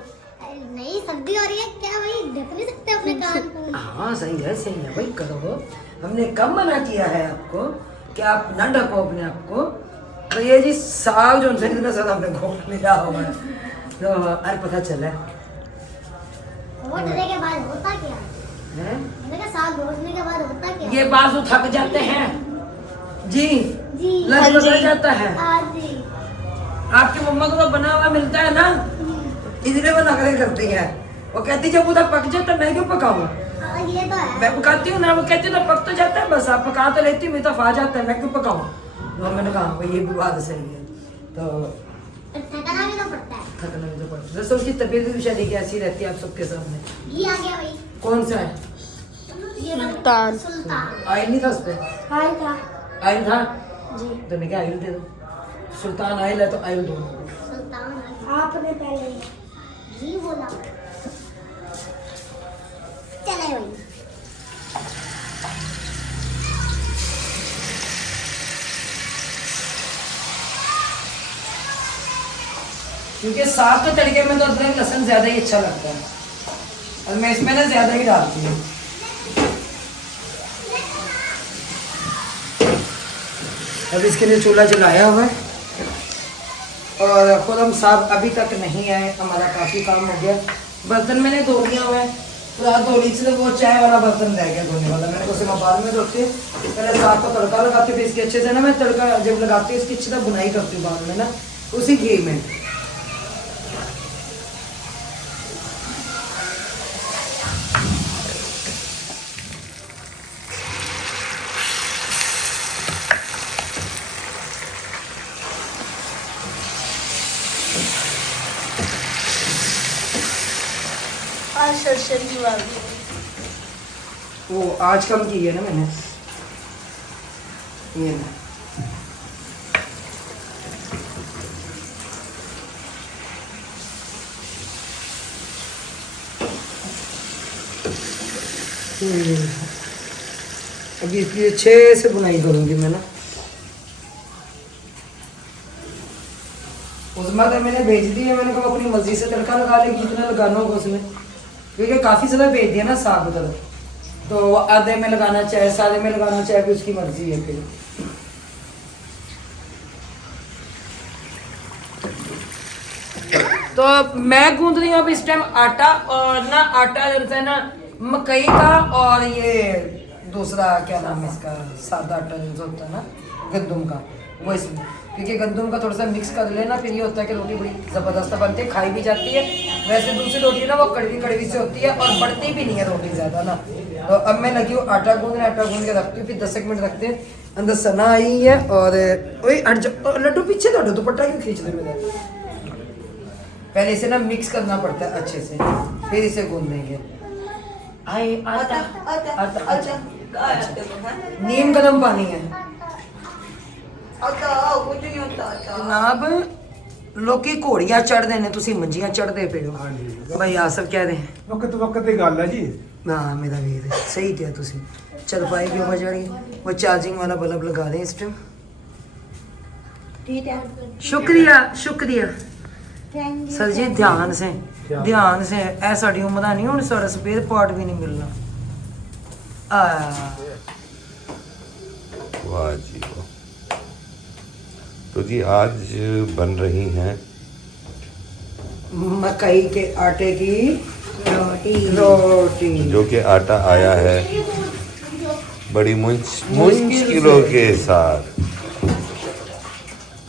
नहीं सर्दी हो रही है क्या भाई, ढक नहीं सकते अपने कान को? हाँ सही है भाई, करो। हमने कब मना किया है आपको कि आप ना ढको अपने आप को। तो ये जी साग जो उनसे कितना ज़्यादा हमने घोट लिया हुआ है, तो अरे पता चला घोटने के बाद होता क्या है। मैंने कहा साग घोटने के बाद होता क्या? ये बाजू थक जाते हैं जी, जी लग बदल जाता है। हाँ जी। आपकी मम्मा को तो बना हुआ मिलता है ना, इसलिए वो नखरे करती है। वो कहती जब उधर पक जाए तो मैं क्यों पकाऊं। मैं पकाती हूँ ना, वो कहती है ना पक तो जाता है, बस आप पका तो लेती हूँ, मेरी तरफ आ जाता है, मैं क्यों पकाऊँ। तो मैंने कहा भाई ये भी बात सही है। तो थकना भी तो पड़ता है। दोस्तों उसकी तबीयत भी शायद कैसी रहती है आप सबके सामने। कौन सा है? सुल्तान। आयल नहीं था उस पर? हाय था आयल था जी। तो मैं क्या आयल दे दो, सुल्तान आयल है तो आयल दो। आपने पहले जी बोला चले वही। क्योंकि साग के तड़के में तो अदरक लहसुन ज्यादा ही अच्छा लगता है, और मैं इसमें ना ज्यादा ही डालती हूँ। अब इसके लिए चूल्हा जलाया हुआ है, और खुद हम साहब अभी तक नहीं आए, हमारा काफ़ी काम हो गया। बर्तन मैंने धो लिया हुआ है, रात धो ली थी, वो चाय वाला बर्तन रह गया धोने वाला, मैंने उसे मैं बाद में धोती हूँ। पहले साग को तड़का लगाती हूँ, फिर इसके अच्छे से ना मैं तड़का जब लगाती हूँ इसकी अच्छी तरह बुनाई करती हूँ बाद में ना उसी घी में। आज सरसों की बात वो आज कम की है ना मैंने, ये ना। अभी इसकी अच्छे से बुनाई करूंगी मैं ना। उज़मा तो मैंने भेज दी है, मैंने कहा अपनी मर्जी से तड़का लगा लेगी जितना लगाना होगा उसमें, क्योंकि काफ़ी ज़्यादा भेज दिया ना साग उधर, तो आधे में लगाना चाहे सादे में लगाना चाहे भी उसकी मर्जी है। फिर तो मैं गूंद रही हूँ अब इस टाइम आटा, और ना आटा जो है ना मकई का, और ये दूसरा क्या नाम है इसका सादा आटा जो होता है ना गंदम का, वो इसमें, क्योंकि गंदम का थोड़ा सा मिक्स कर लेना, फिर ये होता है कि रोटी बड़ी ज़बरदस्त बनती है, खाई भी जाती है। वैसे दूसरी रोटी ना वो कड़वी कड़वी से होती है और बढ़ती भी नहीं है रोटी ज़्यादा ना। तो अब मैं लगी हूँ आटा गूंदने, आटा गूंद के रखती हूँ, फिर 10 मिनट रखते हैं। अंदर सना आई है, और वही लड्डू पीछे लड्डू दुपट्टा क्यों खींच रहे मेरा। पहले इसे ना मिक्स करना पड़ता है अच्छे से, फिर इसे गूंदेंगे। आए आटा आटा अच्छा नीम गरम पानी है कुछ नहीं होता। जनाब, लोकी घोड़ियां चढ़ देने, तुसी मंजियां चढ़दे पे हो भाई। आ सब कह रहे हैं वक्त ਦੀ ਗੱਲ है जी। ना मेरा वीर सही किया तुसी। चल पाई भी मजा रही, वो चार्जिंग वाला बल्ब लगा दें इस टाइम। ठीक है, शुक्रिया शुक्रिया थैंक यू। सर जी, ध्यान से ऐ साड़ी उम्र नहीं हूँ, सारा स्पेयर पार्ट भी नहीं मिलना। वाह जी वाह। तो जी आज बन रही हैं मकई के आटे की रोटी जो कि आटा आया है बड़ी मुश्किलों के साथ,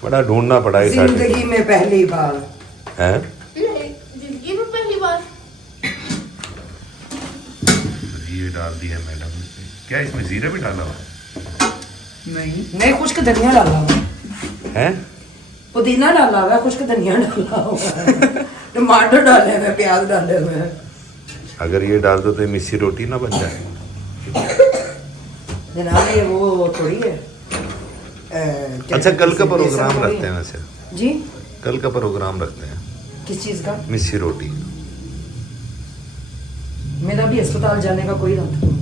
बड़ा ढूंढना पड़ा है जिंदगी में पहली बार है। जिंदगी में पहली बार ये डाल दिया मैडम ने। क्या इसमें जीरा भी डाला हुआ नहीं, खुश्क धनिया डाला हुआ है? पुदीना डाला हुआ है, खुश्क धनिया डाला हुआ है, टमाटर डाले हुए, प्याज डाले हुए हैं। अगर ये डाल दो तो ये मिस्सी रोटी ना बन जाए जनाब, ये वो थोड़ी है। अच्छा, कल का प्रोग्राम रखते हैं वैसे जी, कल का प्रोग्राम रखते हैं किस चीज़ का? मिस्सी रोटी। मेरा भी अस्पताल जाने का कोई इरादा नहीं।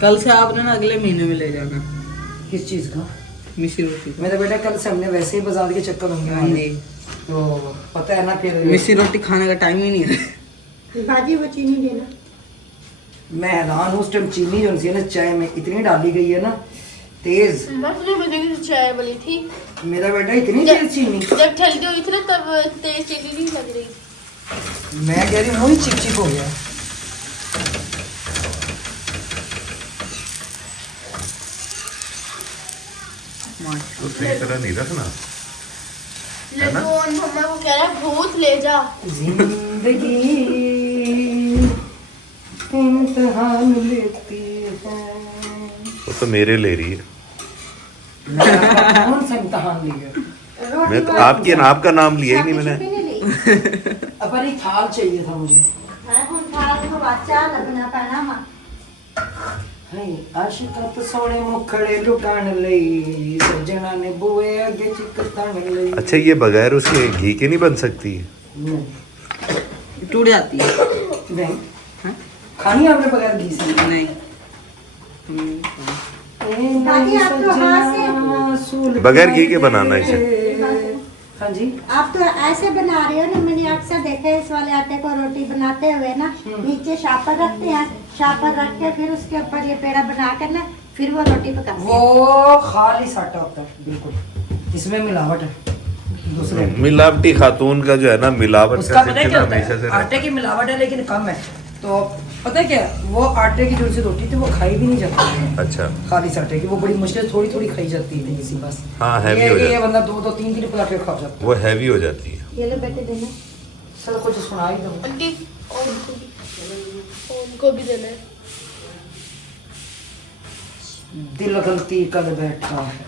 कल से आपने ना अगले महीने में ले जाना किस चीज़ का? मिस्सी रोटी। मेरा बेटा कल से हमने वैसे ही बाजार के चक्कर होंगे हाँ जी, तो पता है ना, फिर मिस्सी रोटी खाने का टाइम ही नहीं है। बाजी वो चीनी देना। मैं हैरान हूँ, उस टाइम चीनी जो है ना चाय में इतनी डाली गई है ना, तेज। मतलब मुझे भी चाय बनी थी, मेरा बेटा इतनी तेज चीनी, जब ठंडी हुई थी ना तब तेज चीनी नहीं लग रही। मैं कह रही हूँ चिप चिप हो गया। तो सही तरह नहीं रखना है ना? लड्डू और मम्मा को कह रहा है भूत ले जा। जिंदगी इम्तिहान लेती है। वो तो मेरे ले रही है। मैं आपका कौन सा इम्तिहान लिया? मैं तो आपका नाम लिया ही नहीं मैंने। अपन एक थाल चाहिए था मुझे। आशिका तो सोने मुखड़े लुटान लई, सजना ने बुए अगे चिकतान लई। अच्छा, ये बगैर उसके घी के नहीं बन सकती है? नहीं। टूट जाती है। नहीं। खानी है आपने बगैर घी से? नहीं। बाकी आप तो हाथ से बगैर घी के बनाना है इसे। हाँ जी। आप तो ऐसे बना रहे हो ना, मैंने अक्सर देखा है इस वाले आटे को रोटी बनाते हुए ना, नीचे शापर रखते हैं, शापर रख के फिर उसके ऊपर ये पेड़ा बना कर ना फिर वो रोटी पकाते हैं। वो खाली आटा होता है बिल्कुल, इसमें मिलावट है दूसरे। मिलावटी खातून का जो है ना, मिलावट उसका का पता है क्या होता हमेशा से है? आटे की मिलावट है लेकिन कम है। तो पता है क्या, वो आटे की जो सी रोटी थी वो खाई भी नहीं जाती है। अच्छा। खाली इस आटे की वो बड़ी मुश्किल थोड़ी थोड़ी खाई जाती है इसी बस। हाँ, हैवी ये हो कि जाती ये है। बंदा दो दो तीन तीन पराठे खा जाता है। वो हैवी हो जाती है। ये लो बेटे देना। चलो कुछ सुना ही दो। आंटी उनको भी देना है। दिल गलती कर बैठा है।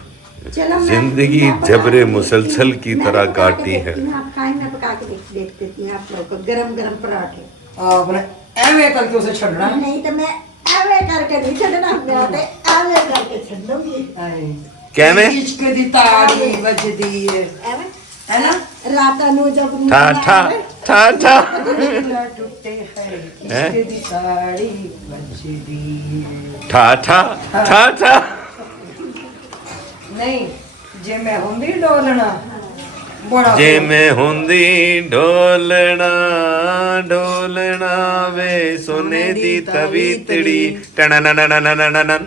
चलो मैं जिंदगी जबरे मुसलसल की तरह काटी है। आप खाएं, मैं पका के देख देती हूँ आप लोगों को गरम गरम पराठे। आपने एवे करके उसे छड़ना है। नहीं तो मैं एवे करके नहीं छड़ना, मैं तो एवे करके छड़ दूंगी। कहने? इश्क दी ताड़ी बजदी है एवे है ना? रात नु जब ठा ठा ठा ठा। दिल टूटे है इश्क दी ताड़ी बजदी है। ठा ठा ठा ठा। नहीं, जे मैं हुंदी डोलना बड़ा जे मैं हुंदी ढोलना ढोलना वे सोने दी तवीतड़ी टनननननननन।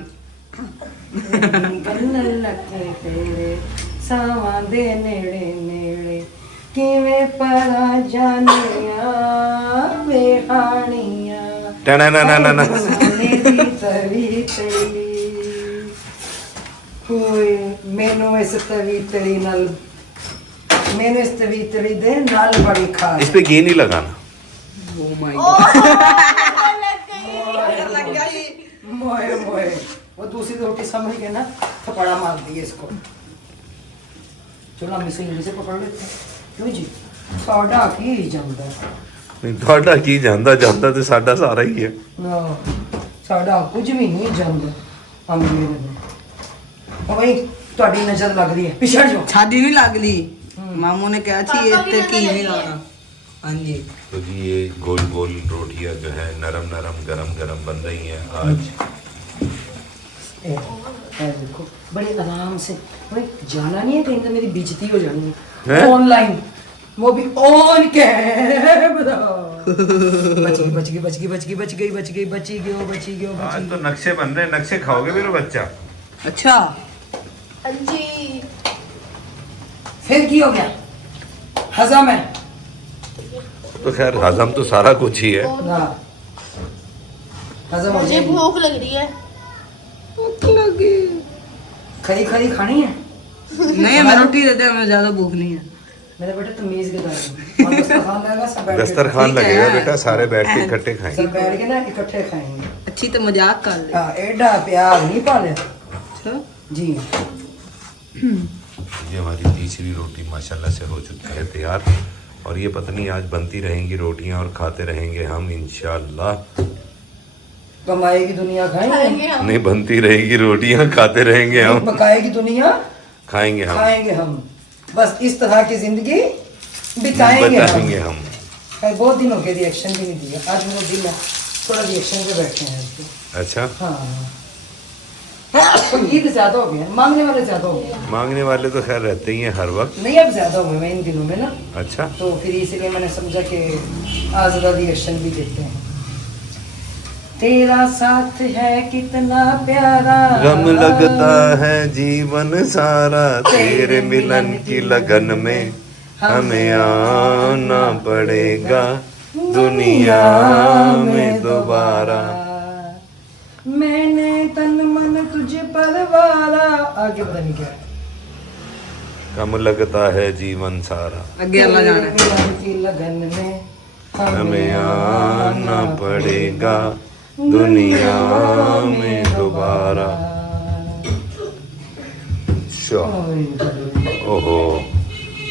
गल्लन लगे तेरे सावां दे नेड़े नेड़े, किवें परा जानिया वे हानिया टनननननन। सोने दी तवीतड़ी। कोई मैनू इस तवीतड़ी नाल, मैंने इस तवीतड़ी दे नाल बड़ी खा। इस पे घी नहीं लगाना। मोए मोए वो दूसरी रोटी समझ के ना थपड़ा मार दिए इसको। चलो हम इसे यहीं से पकड़ लेते हैं। क्यों जी, साडा की ਜਾਂਦਾ नहीं, ਤੁਹਾਡਾ ਕੀ ਜਾਂਦਾ ਜਾਂਦਾ ਤੇ ਸਾਡਾ ਸਾਰਾ ਹੀ ਹੈ। ਨਾ ਸਾਡਾ ਕੁਝ ਵੀ ਨਹੀਂ ਜਾਂਦਾ। हम ये नहीं ओ भाई ਤੁਹਾਡੀ ਨਜ਼ਰ ਲੱਗ ਰਹੀ ਹੈ, ਪਿੱਛੇ ਹਟ ਜਾਓ। छादी नहीं लग ली। मामू ने कहा थी ये ते की नहीं लाना। हाँ जी। तो जी ये गोल गोल रोटियां जो है नरम नरम गरम गरम बन रही हैं आज। ए देखो बड़े आराम से। भाई जाना नहीं है कहीं तो मेरी बेइज्जती हो जानी हैं? है ऑनलाइन, वो भी ऑन कैमरा। बची गई। आज तो नक्शे बन रहे हैं। नक्शे खाओगे मेरा बच्चा? अच्छा। हाँ जी। फिर की हो गया, हजम है तो खैर हजम तो सारा कुछ ही है। ना, हजम हो मुझे जाएगी। भूख लग रही है। खरी खरी खानी है नहीं, मैं रोटी देते हैं, मैं ज्यादा भूख नहीं है। मेरे बेटे तमीज के दायरे में। दस्तरखान लगेगा, सब बैठ के दस्तरखान ठीक है। लगेगा बेटा, सारे बैठ के इकट्ठे खाएंगे। सब बैठ के ना इकट्ठे खाएंगे। अच्छी तो मजाक कर ले। हाँ, एडा प्यार नहीं पाले अच्छा। जी। ये हमारी तीसरी रोटी माशाल्लाह से हो चुकी है तैयार, और ये पत्नी आज बनती रहेंगी रोटियां और खाते रहेंगे हम इंशाल्लाह। कमाएगी दुनिया खाएंगे, नहीं, बनती रहेगी रोटियां, खाते रहेंगे हम, पकाएगी दुनिया खाएंगे हम, खाएंगे हम। बस इस तरह की जिंदगी बिताएंगे बताएंगे हम। हम। खैर बहुत दिन हो गए रिएक्शन भी नहीं दिया, आज मेरे दिल में थोड़ा रिएक्शन पे बैठे हैं आज तो। अच्छा, हाँ ईद ज्यादा हो गया, मांगने वाले ज्यादा हो गए। मांगने वाले तो खैर रहते ही हैं हर वक्त। नहीं अब ज्यादा हो गए मैं इन दिनों में ना, अच्छा, तो फिर इसलिए मैंने समझा कि आज ज्यादा रिएक्शन भी देते हैं। तेरा साथ है कितना प्यारा, गम लगता है जीवन सारा, तेरे मिलन की लगन में हमें आना पड़ेगा दुनिया में दोबारा। मैंने तन मन तुझे पर वाला, आगे पता नहीं क्या है। गम लगता है जीवन सारा, आगे अल्लाह जाने। मिलन की लगन में हमें आना पड़ेगा दुनिया में दोबारा। ओहो,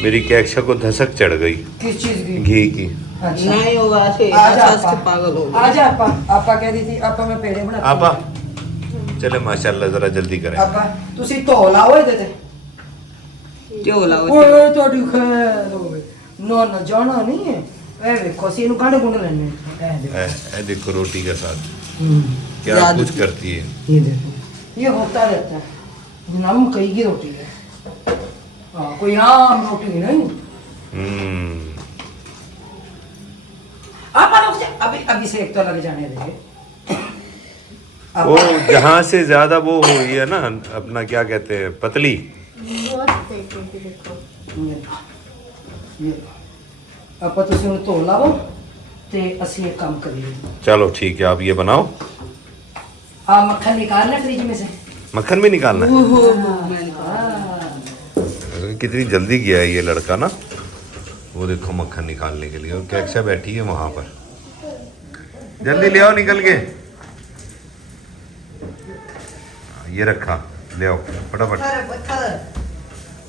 मेरी कैक्शा को धसक चढ़ गई किस चीज की? घी की। अच्छा नहीं होगा ऐसे आजा हंस के आपा। पागल हो गए। आजा आपा। आपा कह दी थी आपा मैं पेड़े बना आपा चले माशाल्लाह, जरा जल्दी करें। आपा तुसी ढोला होए दे थे क्यों बोला वो? ओए ਤੁਹਾਡੀ ਖੈਰ ਹੋਵੇ ਨਾ ਨਾ ਜਾਣਾ नहीं है ए देखो सी नु कांडे गुंड लेने ए देखो ए देखो रोटी के साथ क्या याद- कुछ करती है। ये देखो ये होता रहता है नम कई की रोटी है हाँ कोई आम रोटी नहीं आप रुक जा अभी अभी से एक तो लग जाने देंगे वो जहाँ से ज्यादा वो हुई है ना अपना क्या कहते हैं पतली। ਆਪਾਂ ਤੁਸੀਂ ਉਹਨੂੰ ਧੋ ਲਾਵੋ ਤੇ ਅਸੀਂ एक काम करिए चलो ठीक है, आप ये बनाओ। हाँ मक्खन निकालना फ्रिज में से मक्खन भी निकालना है। कितनी जल्दी किया है ये लड़का ना। वो देखो मक्खन निकालने के लिए, और कैक्शा बैठी है वहां पर। जल्दी ले आओ निकल के। ये रखा, ले आओ फटाफट।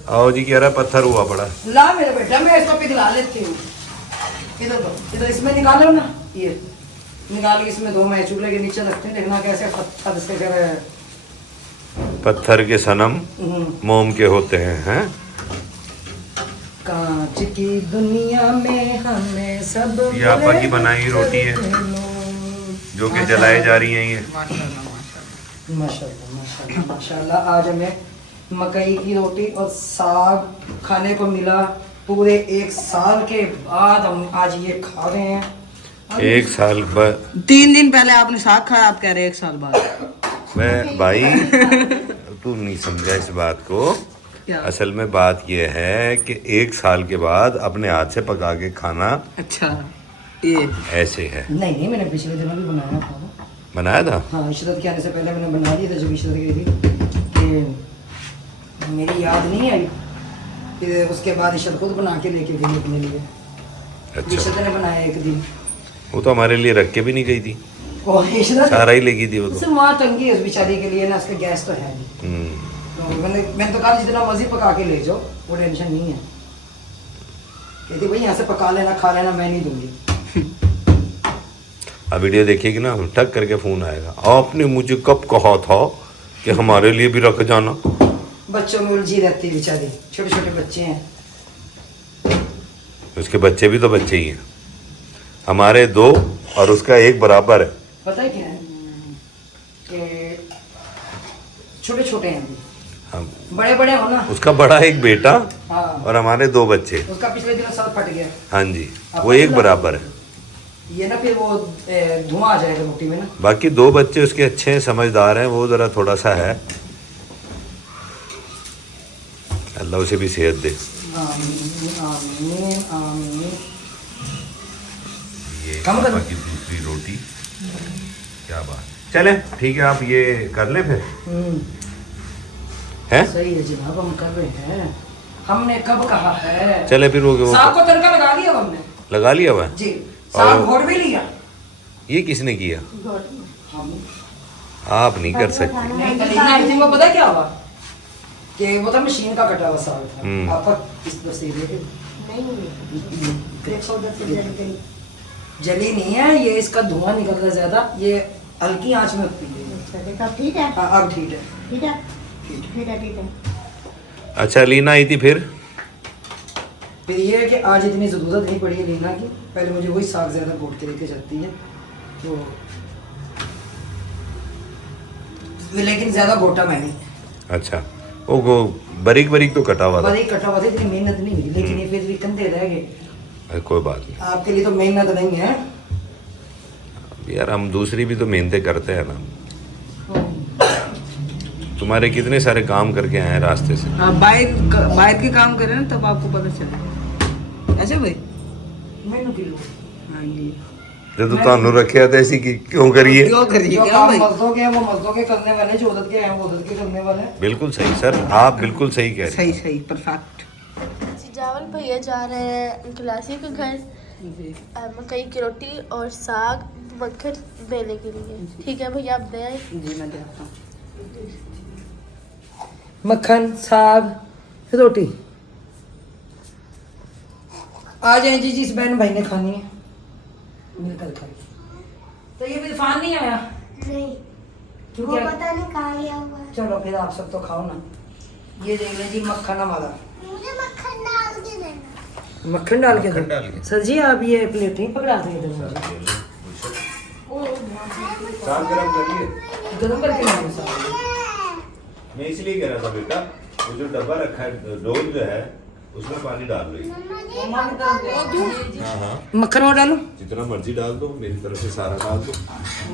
आओ जी, कह रहा पत्थर हुआ पड़ा। ला मेरा बेटा मैं इसको पिघला लेती हूँ। इधर दो, इधर इसमें निकालो ना, ये निकाल के इसमें दो, मैं चूल्हे के नीचे रखते हैं, देखना कैसे पत्थर से कर पत्थर के सनम मोम के होते हैं। कांच की दुनिया में हमें सब ये आपा की बनाई रोटी है जो कि जलाई जा रही है ये। माशाल्लाह माशाल्लाह माशाल्लाह। आज हमें मकई की रोटी और साग खाने को मिला। पूरे 1 साल के बाद हम आज ये खा रहे हैं। 1 साल बाद 3 दिन पहले आपने साग खाया, आप कह रहे हैं 1 साल बाद। मैं भाई तू नहीं समझा इस बात को। क्या? असल में बात यह है कि 1 साल के बाद अपने हाथ से पका के खाना अच्छा ये ऐसे है। नहीं मैंने पिछले दिनों भी बनाया था। बनाया था? हाँ इशरत के आने से पहले मैंने बना दिया था। जब इशरत गई थी कि मेरी याद नहीं आई, फिर उसके बाद इशरत खुद बना के लेके गई अपने लिए। अच्छा, इशरत ने बनाया एक दिन, वो तो हमारे लिए रख के भी नहीं गई थी, और इशरत सारा ही लेगी थी वो उससे तो। माँ तंगी है उस बेचारी के लिए ना, उसका गैस तो है नहीं। तो मैंने तो कहा जितना मर्जी पका के ले जाओ, वो टेंशन नहीं है। कहती भाई यहाँ से पका लेना खा लेना, मैं नहीं दूंगी। अब वीडियो देखिएगी ना, ठक करके फोन आएगा, आपने मुझे कब कहा था कि हमारे लिए भी रख जाना। बच्चों में उलझी रहती है बेचारी, छोटे छोटे बच्चे हैं। उसके बच्चे भी तो बच्चे ही हैं, हमारे 2 और उसका 1 बराबर है। पता है क्या है कि छोटे छोटे हैं अभी, हम बड़े बड़े हो ना। उसका बड़ा 1 बेटा हाँ और हमारे 2 बच्चे। उसका पिछले दिनों सर फट गया। हाँ जी, वो 1 बराबर है। ये ना फिर वो धुआं आ जाएगा रोटी में ना। बाकी 2 बच्चे उसके अच्छे हैं, समझदार हैं, वो ज़रा थोड़ा सा है। अल्लाह उसे भी सेहत दे। आमीन आमीन आमीन। ये कम करो। बाकी दूसरी रोटी, क्या बात। चले ठीक है, आप ये कर ले फिर। हैं? सही है जनाब, हम कर रहे हैं। हमने कब कहा है? चले फिर वो साग को तड़का लगा लिया हमने। लगा लिया हुआ है? जी, साग और- घोट भी लिया। ये किसने किया? हम आप नहीं कर सकते। नहीं कल ना आई थी, वो पता है क्या हुआ कि वो था मशीन का कटा हुआ साग था। आपका किस तरह से देखे जली नहीं है ये, इसका धुआं निकल रहा है ज्यादा, ये हल्की आंच में होती है। अच्छा देखो ठीक है, हाँ अब ठीक है। ठीक है, ठीक है, ठीक है। अच्छा लीना आई थी फिर फिर ये है कि आज इतनी ज़रूरत नहीं पड़ी है लीना की। पहले मुझे वही साग ज़्यादा घोट के लेके जाती है तो, लेकिन ज़्यादा घोटा मैंने। अच्छा, वो बारीक बारीक तो कटा हुआ था। बारीक कटा हुआ था, इतनी मेहनत नहीं हुई, लेकिन ये फिर भी कंधे रह गए। कोई बात नहीं आपके लिए तो मेहनत नहीं है यार, हम दूसरी भी तो मेहनतें करते हैं ना। तुम्हारे कितने सारे काम करके आए हैं रास्ते से। हाँ, बाहर के काम करें ना तब आपको पता चले। ऐसे भाई मैनू की लो हाँ जी, जब तो तानू रखे थे ऐसी क्यों करिए। क्यों करिए जो क्या काम भाई? मर्दों के हैं वो मर्दों के करने वाले, जो औरत के हैं वो औरत के करने वाले हैं। बिल्कुल सही सर, आप बिल्कुल सही कह रहे सही हैं। सही परफेक्ट। जावल भैया जा रहे हैं क्लासी के घर। मकई की रोटी और साग मक्खन देने के लिए। ठीक है भैया, आप दे आए। जी मैं देखता हूँ। मक्खन, साग, रोटी। आ जाए जी, जिस बहन भाई ने खानी है मिलकर खाई। तो ये भी तूफान नहीं आया? नहीं, क्यों, वो क्या? पता नहीं कहाँ गया हुआ है। चलो फिर आप सब तो खाओ ना। ये देख लें जी, मक्खन हमारा। मुझे मक्खन डाल के देना। मक्खन डाल के मक्खन डाल के। सर जी आप ये प्लेट नहीं पकड़ा देंगे इधर मुझे? साग गरम कर लिए। गरम करके नहीं साग। मैं इसलिए कह रहा था बेटा, वो जो डब्बा रखा है डोल जो है उसमें पानी डाल लो। मम्मा की तरफ दे। हाँ हाँ, मक्खन और डालो, जितना मर्जी डाल दो, मेरी तरफ से सारा डाल दो।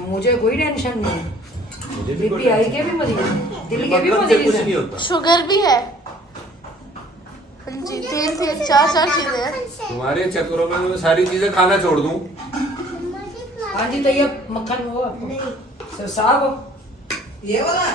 मुझे कोई टेंशन नहीं है। मुझे भी बीपी आई के भी मरीज है, दिल के भी मक्खन से मरीज कुछ है। नहीं होता। शुगर भी है। हाँ जी, 3 4 चीजें हैं। तुम्हारे चक्करों में मैं सारी चीजें खाना छोड़ दूं। हाँ जी, तो ये मक्खन हो आपको? सर साग हो? ये वाला